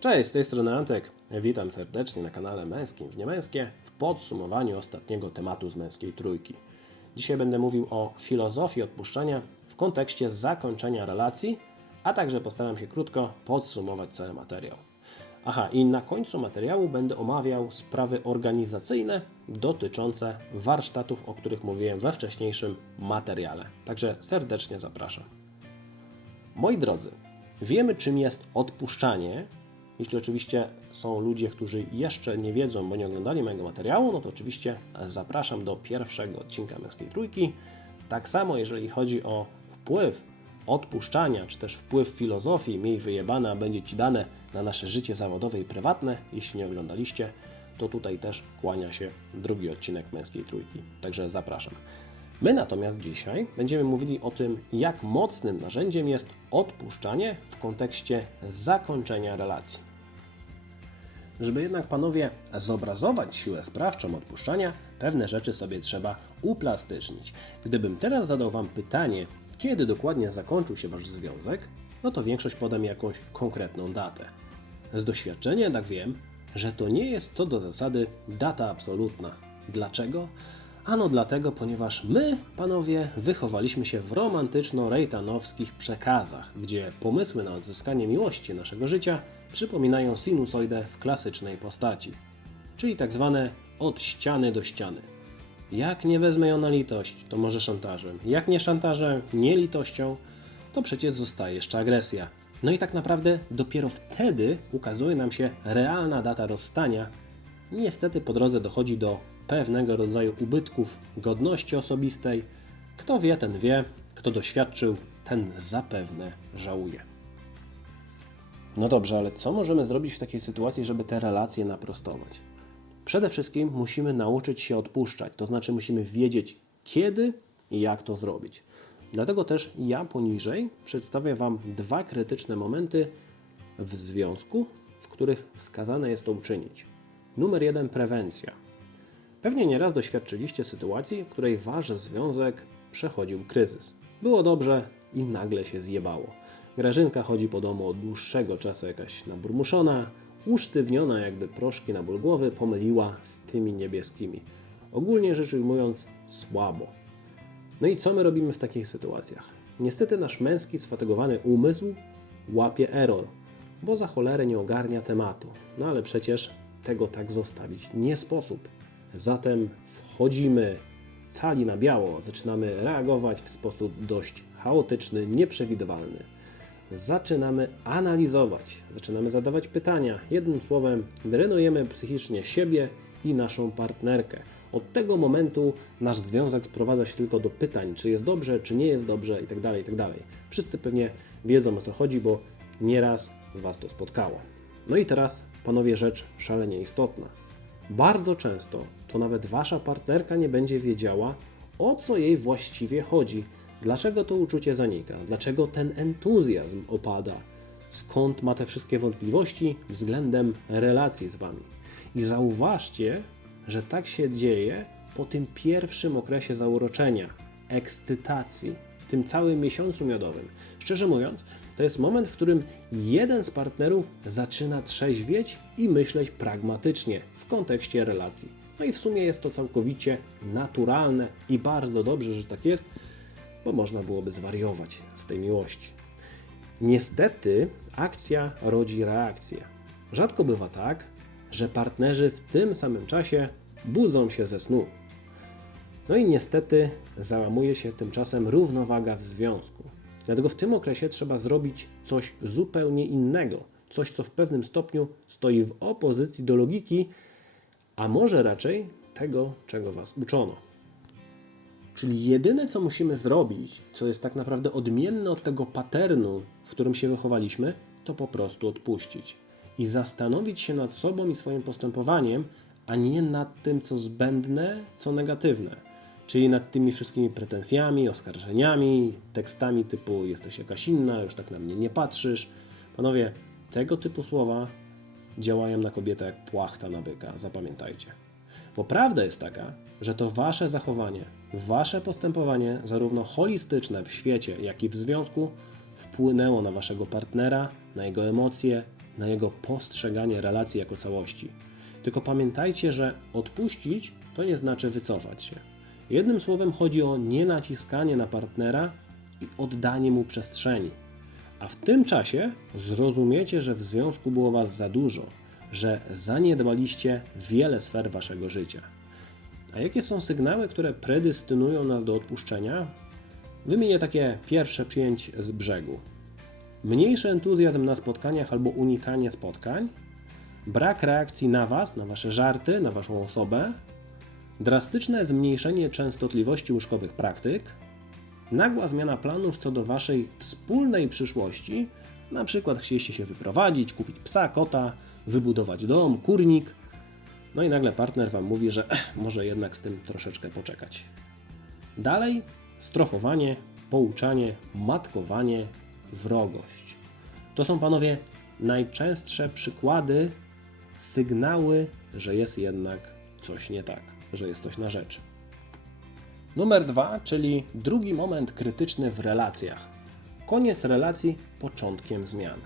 Cześć, z tej strony Antek. Witam serdecznie na kanale Męskim w Niemęskie w podsumowaniu ostatniego tematu z Męskiej Trójki. Dzisiaj będę mówił o filozofii odpuszczania w kontekście zakończenia relacji, a także postaram się krótko podsumować cały materiał. Aha, i na końcu materiału będę omawiał sprawy organizacyjne dotyczące warsztatów, o których mówiłem we wcześniejszym materiale. Także serdecznie zapraszam. Moi drodzy, wiemy czym jest odpuszczanie. Jeśli oczywiście są ludzie, którzy jeszcze nie wiedzą, bo nie oglądali mojego materiału, no to oczywiście zapraszam do pierwszego odcinka Męskiej Trójki. Tak samo jeżeli chodzi o wpływ odpuszczania, czy też wpływ filozofii miej wyjebane, a będzie Ci dane na nasze życie zawodowe i prywatne, jeśli nie oglądaliście, to tutaj też kłania się drugi odcinek Męskiej Trójki. Także zapraszam. My natomiast dzisiaj będziemy mówili o tym, jak mocnym narzędziem jest odpuszczanie w kontekście zakończenia relacji. Żeby jednak panowie zobrazować siłę sprawczą odpuszczania, pewne rzeczy sobie trzeba uplastycznić. Gdybym teraz zadał Wam pytanie, kiedy dokładnie zakończył się Wasz związek, no to większość poda mi jakąś konkretną datę. Z doświadczenia jednak wiem, że to nie jest co do zasady data absolutna. Dlaczego? Ano dlatego, ponieważ my, panowie, wychowaliśmy się w romantyczno-rejtanowskich przekazach, gdzie pomysły na odzyskanie miłości naszego życia przypominają sinusoidę w klasycznej postaci, czyli tak zwane od ściany do ściany. Jak nie wezmę ją na litość, to może szantażem. Jak nie szantażem, nie litością, to przecież zostaje jeszcze agresja. No i tak naprawdę dopiero wtedy ukazuje nam się realna data rozstania. Niestety po drodze dochodzi do pewnego rodzaju ubytków godności osobistej. Kto wie, ten wie, kto doświadczył, ten zapewne żałuje. No dobrze, ale co możemy zrobić w takiej sytuacji, żeby te relacje naprostować? Przede wszystkim musimy nauczyć się odpuszczać, to znaczy musimy wiedzieć kiedy i jak to zrobić. Dlatego też ja poniżej przedstawię Wam dwa krytyczne momenty w związku, w których wskazane jest to uczynić. Numer jeden prewencja. Pewnie nieraz doświadczyliście sytuacji, w której Wasz związek przechodził kryzys. Było dobrze i nagle się zjebało. Grażynka chodzi po domu od dłuższego czasu jakaś naburmuszona, usztywniona jakby proszki na ból głowy pomyliła z tymi niebieskimi. Ogólnie rzecz ujmując, słabo. No i co my robimy w takich sytuacjach? Niestety nasz męski, sfatygowany umysł łapie error, bo za cholerę nie ogarnia tematu. No ale przecież tego tak zostawić nie sposób. Zatem wchodzimy cali na biało, zaczynamy reagować w sposób dość chaotyczny, nieprzewidywalny. Zaczynamy analizować, zaczynamy zadawać pytania. Jednym słowem, drenujemy psychicznie siebie i naszą partnerkę. Od tego momentu nasz związek sprowadza się tylko do pytań, czy jest dobrze, czy nie jest dobrze itd. itd. Wszyscy pewnie wiedzą o co chodzi, bo nieraz Was to spotkało. No i teraz, panowie, rzecz szalenie istotna. Bardzo często to nawet Wasza partnerka nie będzie wiedziała, o co jej właściwie chodzi, dlaczego to uczucie zanika, dlaczego ten entuzjazm opada, skąd ma te wszystkie wątpliwości względem relacji z Wami. I zauważcie, że tak się dzieje po tym pierwszym okresie zauroczenia, ekscytacji, tym całym miesiącu miodowym. Szczerze mówiąc, to jest moment, w którym jeden z partnerów zaczyna trzeźwieć i myśleć pragmatycznie w kontekście relacji. No i w sumie jest to całkowicie naturalne i bardzo dobrze, że tak jest, bo można byłoby zwariować z tej miłości. Niestety akcja rodzi reakcję. Rzadko bywa tak, że partnerzy w tym samym czasie budzą się ze snu. No i niestety załamuje się tymczasem równowaga w związku. Dlatego w tym okresie trzeba zrobić coś zupełnie innego, coś co w pewnym stopniu stoi w opozycji do logiki, a może raczej tego, czego Was uczono. Czyli jedyne, co musimy zrobić, co jest tak naprawdę odmienne od tego paternu, w którym się wychowaliśmy, to po prostu odpuścić i zastanowić się nad sobą i swoim postępowaniem, a nie nad tym, co zbędne, co negatywne. Czyli nad tymi wszystkimi pretensjami, oskarżeniami, tekstami typu jesteś jakaś inna, już tak na mnie nie patrzysz. Panowie, tego typu słowa działają na kobietę jak płachta na byka, zapamiętajcie. Bo prawda jest taka, że to wasze zachowanie, wasze postępowanie, zarówno holistyczne w świecie, jak i w związku, wpłynęło na waszego partnera, na jego emocje, na jego postrzeganie relacji jako całości. Tylko pamiętajcie, że odpuścić to nie znaczy wycofać się. Jednym słowem chodzi o nienaciskanie na partnera i oddanie mu przestrzeni. A w tym czasie zrozumiecie, że w związku było Was za dużo, że zaniedbaliście wiele sfer Waszego życia. A jakie są sygnały, które predystynują nas do odpuszczenia? Wymienię takie pierwsze pięć z brzegu. Mniejszy entuzjazm na spotkaniach albo unikanie spotkań, brak reakcji na Was, na Wasze żarty, na Waszą osobę, drastyczne zmniejszenie częstotliwości łóżkowych praktyk, nagła zmiana planów co do Waszej wspólnej przyszłości, na przykład chcieliście się wyprowadzić, kupić psa, kota, wybudować dom, kurnik, no i nagle partner Wam mówi, że "Ech, może jednak z tym troszeczkę poczekać. Dalej strofowanie, pouczanie, matkowanie, wrogość. To są panowie najczęstsze przykłady, sygnały, że jest jednak coś nie tak, że jest coś na rzecz. Numer dwa, czyli drugi moment krytyczny w relacjach. Koniec relacji początkiem zmian.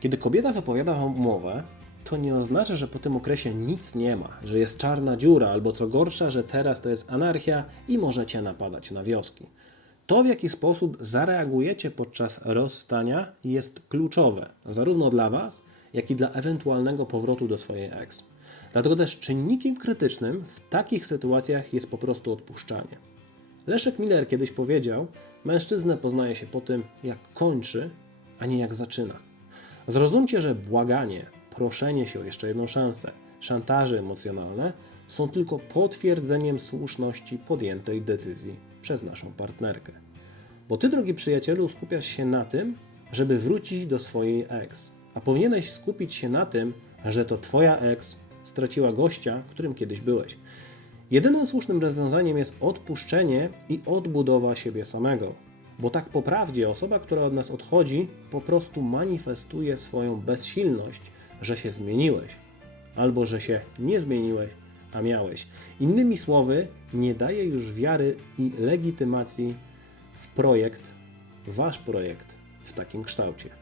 Kiedy kobieta wypowiada umowę, to nie oznacza, że po tym okresie nic nie ma, że jest czarna dziura, albo co gorsza, że teraz to jest anarchia i możecie napadać na wioski. To, w jaki sposób zareagujecie podczas rozstania, jest kluczowe, zarówno dla Was, jak i dla ewentualnego powrotu do swojej ex. Dlatego też czynnikiem krytycznym w takich sytuacjach jest po prostu odpuszczanie. Leszek Miller kiedyś powiedział: Mężczyznę poznaje się po tym, jak kończy, a nie jak zaczyna. Zrozumcie, że błaganie, proszenie się o jeszcze jedną szansę, szantaże emocjonalne są tylko potwierdzeniem słuszności podjętej decyzji przez naszą partnerkę. Bo ty, drogi przyjacielu, skupiasz się na tym, żeby wrócić do swojej ex, a powinieneś skupić się na tym, że to twoja ex straciła gościa, którym kiedyś byłeś. Jedynym słusznym rozwiązaniem jest odpuszczenie i odbudowa siebie samego. Bo tak po prawdzie osoba, która od nas odchodzi, po prostu manifestuje swoją bezsilność, że się zmieniłeś, albo że się nie zmieniłeś, a miałeś. Innymi słowy, nie daje już wiary i legitymacji w projekt, wasz projekt w takim kształcie.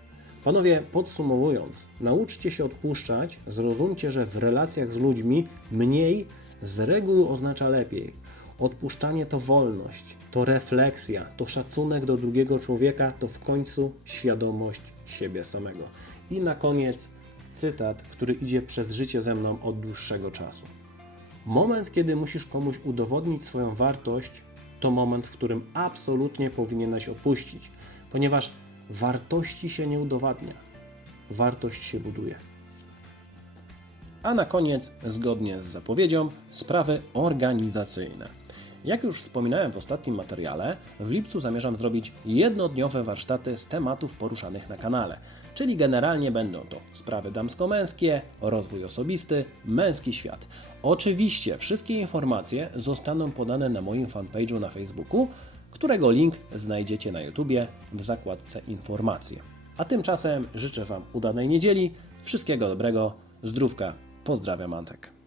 Panowie, podsumowując, nauczcie się odpuszczać, zrozumcie, że w relacjach z ludźmi mniej z reguły oznacza lepiej. Odpuszczanie to wolność, to refleksja, to szacunek do drugiego człowieka, to w końcu świadomość siebie samego. I na koniec cytat, który idzie przez życie ze mną od dłuższego czasu. Moment, kiedy musisz komuś udowodnić swoją wartość, to moment, w którym absolutnie powinieneś odpuścić, ponieważ wartości się nie udowadnia, wartość się buduje. A na koniec, zgodnie z zapowiedzią, sprawy organizacyjne. Jak już wspominałem w ostatnim materiale, w lipcu zamierzam zrobić jednodniowe warsztaty z tematów poruszanych na kanale, czyli generalnie będą to sprawy damsko-męskie, rozwój osobisty, męski świat. Oczywiście wszystkie informacje zostaną podane na moim fanpage'u na Facebooku, którego link znajdziecie na YouTubie w zakładce informacje. A tymczasem życzę Wam udanej niedzieli, wszystkiego dobrego, zdrówka, pozdrawiam Antek.